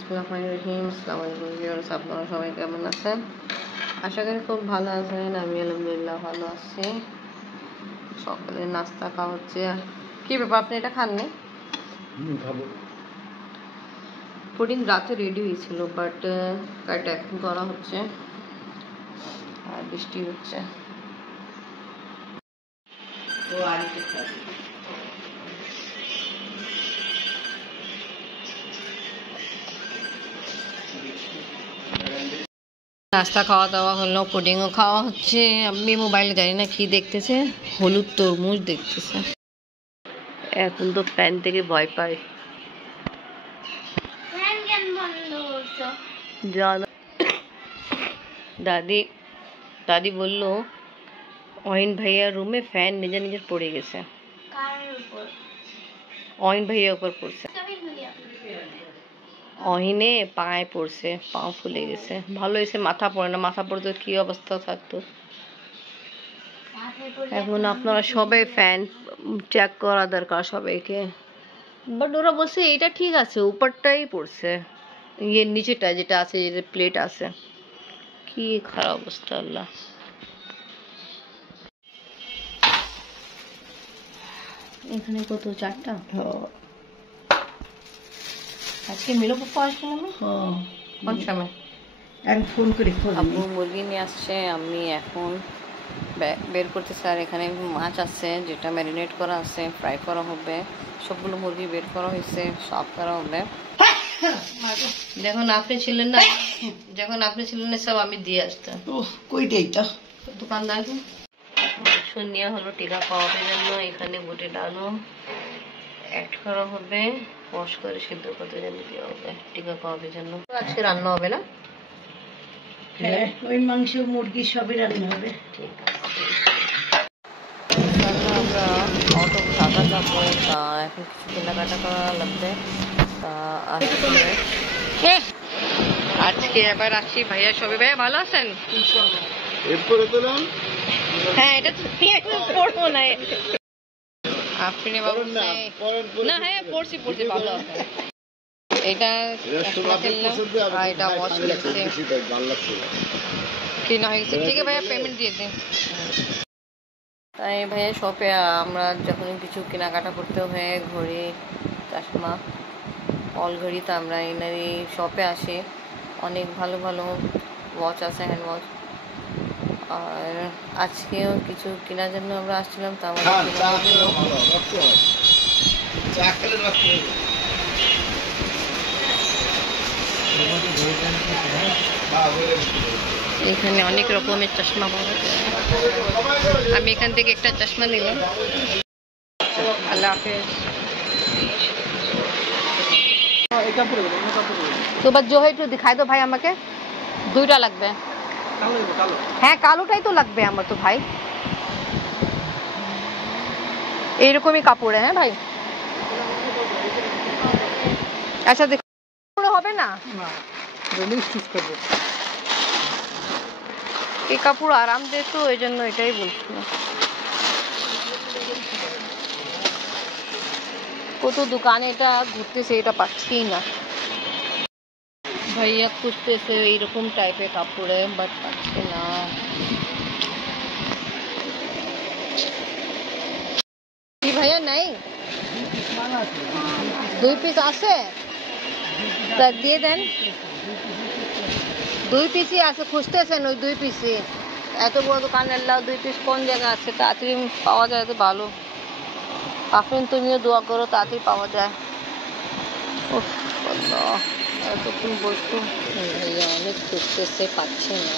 বিসমিল্লাহির আসসালামু আলাইকুম ভিউয়ার্স, আপনারা সবাই কেমন আছেন? আশা করি খুব ভালো আছেন। আমি আলহামদুলিল্লাহ ভালো আছি। সকালে নাস্তা খাওয়া হচ্ছে। কি ব্যাপার, আপনি এটা খাননি? খাবো। পুডিং রাতে রেডি হয়েছিল, বাট কাটা এখন করা হচ্ছে আর বৃষ্টি হচ্ছে। নাস্তা খাওয়া দাওয়া হলো, পুডিংও খাওয়া হচ্ছে। আমি মোবাইলে জানি না কি দেখতেছে, হলুদ তরমুজ দেখতেছে। এখন তো ফ্যান থেকে ভয় পাই। দাদি দাদি বলল অহিন ভাইয়ার রুমে ফ্যান নিজের নিজের পড়ে গেছে। অহিন ভাইয়ার উপর পড়ছে। অহিনে পায়ে পড়ছে, পা ফুলে গেছে। ভালো হয়েছে মাথা পড়ে না, মাথা পড়তে কি অবস্থা থাকতো। এখন আপনারা সবাই ফ্যান চেক করা দরকার সবাইকে। বাট ওরা বলছে এটা ঠিক আছে, উপরটাই পড়ছে, ইয়ে নিচেটা যেটা আছে, যে প্লেট আছে। কি খারাপ অবস্থা আল্লাহ। এখানে কত, 4টা? আজকে মিলো পাপা আসবে না? কোন সময়? এখন ফোন করে আব্বু মুরগি নিয়ে আসছে, আমি এখন বের করতেছি। আর এখানে মাছ আছে যেটা ম্যারিনেট করা আছে, ফ্রাই করা হবে। সবগুলো মুরগি বের করা হয়েছে, সাফ করা হবে। যখন আপনি ছিলেন না সব আমি দিয়ে আসতাম। কইটাই তো দোকানদার শুনিয়া হলো টিকা পাওয়ার জন্য। এখানে বুটে ডালও অ্যাড করা হবে, ওয়াশ করে সিদ্ধ করতে জন্য দেওয়া হবে টিকা পাওয়ার জন্য। আজকে রান্না হবে না? হ্যাঁ, ওই মাংস মুরগি সবই রান্না হবে। ঠিক আছে, আমরা অটো ঢাকা যাবো। তা এখন কিছু কেনাকাটা করা লাগবে। তা আজকে এবার আসছি। ভাইয়া সবাই, ভাইয়া ভালো আছেন? এরপরে তো হ্যাঁ, এটা তো পড়বো না। আপনি বাবু না, হ্যাঁ পড়ছি ভালো আছে। এটা আর এটা ওয়াশ করছে, কিনা হয়ে গেছে। ঠিক আছে ভাইয়া, পেমেন্ট দিয়ে দিন। তাই ভাইয়া শপে আমরা যখন কিছু কেনাকাটা করতে হয়, ঘড়ি, চশমা, অল ঘড়ি, তো আমরা এনারই শপে আসি। অনেক ভালো ভালো ওয়াচ আছে, হ্যান্ড ওয়াচ। আর আজকেও কিছু কেনার জন্য আমরা আসছিলাম। তো এখানে অনেক রকমের চশমা পাওয়া যায়। আমি এখান থেকে একটা চশমা নিলাম। আল্লাহ হাফেজ। তো বাস जो है একটু दिखाई दो ভাই আমাকে। 2টা লাগবে। হ্যাঁ, কালোটাই তো লাগবে আমার তো ভাই। এইরকমই কাপড়ে। হ্যাঁ ভাই, আচ্ছা দেখো হবে না, এই কাপড় আরাম দেয় তো, এই জন্য এটাই বলছিলাম। কত দোকানে এটা ঘুরতেছে, এটা পাচ্ছি না। ভাইয়া খুঁজতেছে এইরকম টাইপের কাপড়ে, বাট পাচ্ছি না। কি ভাইয়া নাই? 2 পিস আছে, তা দিয়ে দেন। 2 পিসই আছে, খুঁজতেছেন ওই 2 পিসই। এত বড় দোকানে আল্লাহ, 2 পিস কোন জায়গায় আছে? তাড়াতাড়ি পাওয়া যায় তো ভালো। আফরিন, তুমিও দোয়া করো তাড়াতাড়ি পাওয়া যায়। উফ আল্লাহ, এতক্ষণ বসতো। ভাইয়া অনেক খুঁজতেছে, পাচ্ছে না।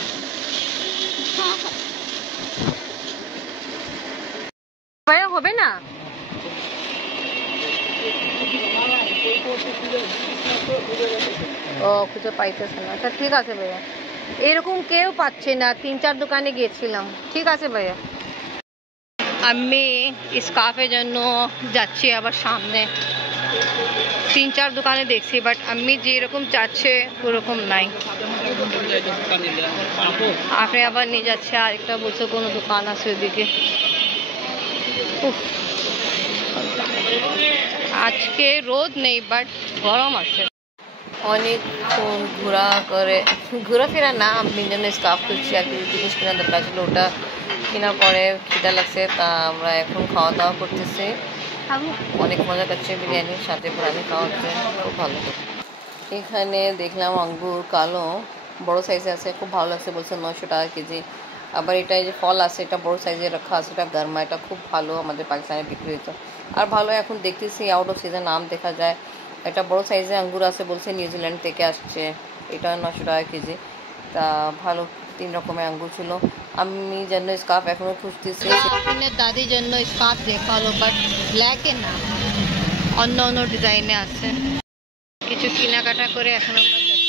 ভাইয়া হবে না? ও খুঁজে পাইতেছে না। আচ্ছা ঠিক আছে ভাইয়া, এরকম কেউ পাচ্ছে না। 3-4 দোকানে গিয়েছিলাম। ঠিক আছে ভাইয়া, আমি স্কার্ফের জন্য যাচ্ছি আবার সামনে। 3-4 দোকানে দেখছি, বাট আমি যেরকম চাচ্ছে ওরকম নাই। আপনি আবার নিয়ে যাচ্ছে, আরেকটা বলছে কোনো দোকান আছে ওইদিকে। আজকে রোদ নেই, বাট গরম আছে। অনেকক্ষণ ঘোরাফেরা না, আমি জন্য স্কার্ফ খুঁজছি আর কিছু জিনিস কেনার দরকার ছিল, ওটা কেনার পরে খিদা লাগছে, তা আমরা এখন খাওয়া দাওয়া করতেছি। অনেক মজা করছে, বিরিয়ানির সাথে বিরিয়ানি খাওয়া হচ্ছে, খুব ভালো। এখানে দেখলাম আঙ্গুর কালো বড় সাইজে আছে, খুব ভালো লাগছে, বলছে 900 টাকা কেজি। আবার এটা যে ফল আছে এটা বড় সাইজে রাখা আছে, এটা গার্মা, এটা খুব ভালো, আমাদের পাকিস্তানে বিক্রি হতো। আর ভালো এখন দেখতেছি আউট অফ সিজন আম দেখা যায়। এটা বড় সাইজে আঙ্গুর আছে, বলছে নিউজিল্যান্ড থেকে আসছে, এটা 900 টাকা কেজি। তা ভালো, 3 রকমের আঙ্গুর ছিল। আমি জন্য স্কার্ফ এখনও খুঁজতেছি। দাদির জন্য স্কার্ফ দেখালো, বাট ব্ল্যাকে না, অন্য অন্য ডিজাইনে আছে। কিছু কেনাকাটা করে এখন আমরা যাচ্ছি।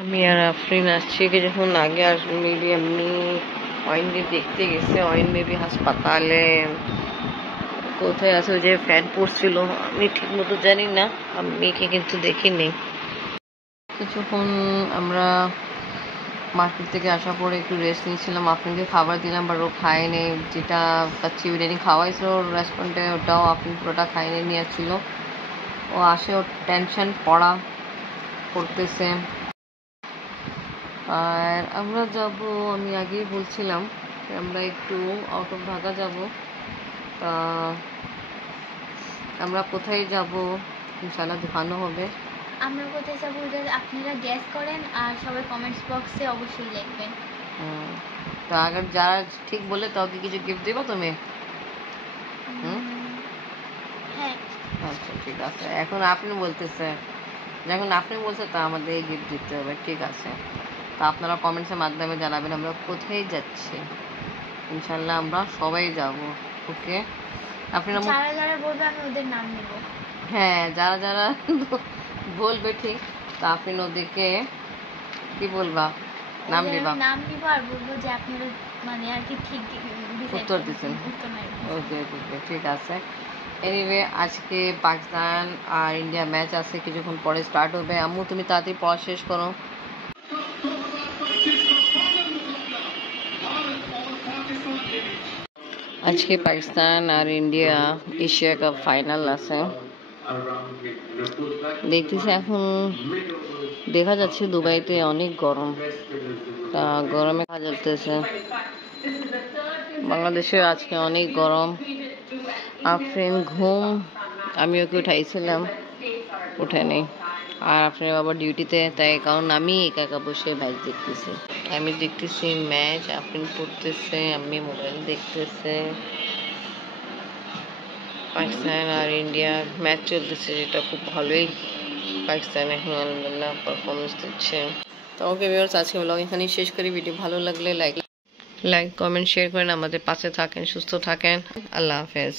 আমি আর আফরিন আসছি কিছুক্ষণ আগে, আর মেবি এমনি অয়েনদি দেখতে গেছে, অয়েন মেবি হাসপাতালে কোথায় আছে, ওই যে ফ্যান পড়ছিল, আমি ঠিক মতো জানি না, আমি মেয়েকে কিন্তু দেখিনি। কিছুক্ষণ আমরা মার্কেট থেকে আসার পরে একটু রেস্ট নিয়েছিলাম, আফরিনকে খাবার দিলাম, বাট ও খায়নি। যেটা কাচ্চি বিরিয়ানি খাওয়াইছিল রেস্টুরেন্টে, ওটাও আফরিন পুরোটা খাইনি নিয়ে আসছিল। ও আসে, ওর টেনশন পড়া করতেছে। আর আমরা যাব, আমি আগেই বলছিলাম আমরা একটু আউট অফ ঢাকা যাব। তা আমরা কোথায় যাব ইনশাআল্লাহ দেখানো হবে। আমরা কোথায় যাবো এটা আপনারা গেস করেন, আর সবাই কমেন্টস বক্সে অবশ্যই লিখবেন। তো আগে যারা ঠিক বলে তাকে কিছু গিফট দিবা তুমি? হ্যাঁ, আচ্ছা ঠিক আছে, এখন আপনি বলতেছে, যখন আপনি বলছে তা আমাদের গিফট দিতে হবে, ঠিক আছে। তা আপনারা কমেন্টসের মাধ্যমে জানাবেন আমরা কোথায় যাচ্ছি। ইনশাল্লাহ আমরা সবাই যাব, ওকে? আপনি যারা যারা বলবে আমি ওদের নাম নেব। হ্যাঁ, যারা যারা বলবে ঠিক, তা আপনি ওদেরকে কি বলবা, নাম দিবা, নাম দিব আর বলবো যে আপনারা মানে আর কি ঠিক উত্তর দিচ্ছেন। ওকে ওকে, ঠিক আছে। এনিওয়ে, আজকে পাকিস্তান আর ইন্ডিয়া ম্যাচ আছে, কিছুক্ষণ পরে স্টার্ট হবে। আম্মু তুমি তাড়াতাড়ি পড়া শেষ করো। আজকে পাকিস্তান আর ইন্ডিয়া এশিয়া কাপ ফাইনাল আছে, দেখতেছি। এখন দেখা যাচ্ছে দুবাইতে অনেক গরম, তা গরমে খাওয়া যাচ্ছে। বাংলাদেশে আজকে অনেক গরম। আফরিন ঘুম, আমি ওকে উঠাইছিলাম, উঠে নেই। আর আপনার বাবা ডিউটিতে, তাই কারণ আমি একা একা বসে ম্যাচ দেখতেছি। আমি দেখতেছি ম্যাচ, আফরিন পড়তেছে, আমি মোবাইল দেখতেছে। পাকিস্তান আর ইন্ডিয়ার ম্যাচ চলতেছে, যেটা খুব ভালোই পাকিস্তান এখন আলহামদুলিল্লাহ পারফরমেন্স দিচ্ছে। তো ওকে ভিউয়ার্স, আজকে ব্লগ এখানেই শেষ করি। ভিডিও ভালো লাগলে লাইক কমেন্ট শেয়ার করেন, আমাদের পাশে থাকেন, সুস্থ থাকেন। আল্লাহ হাফেজ।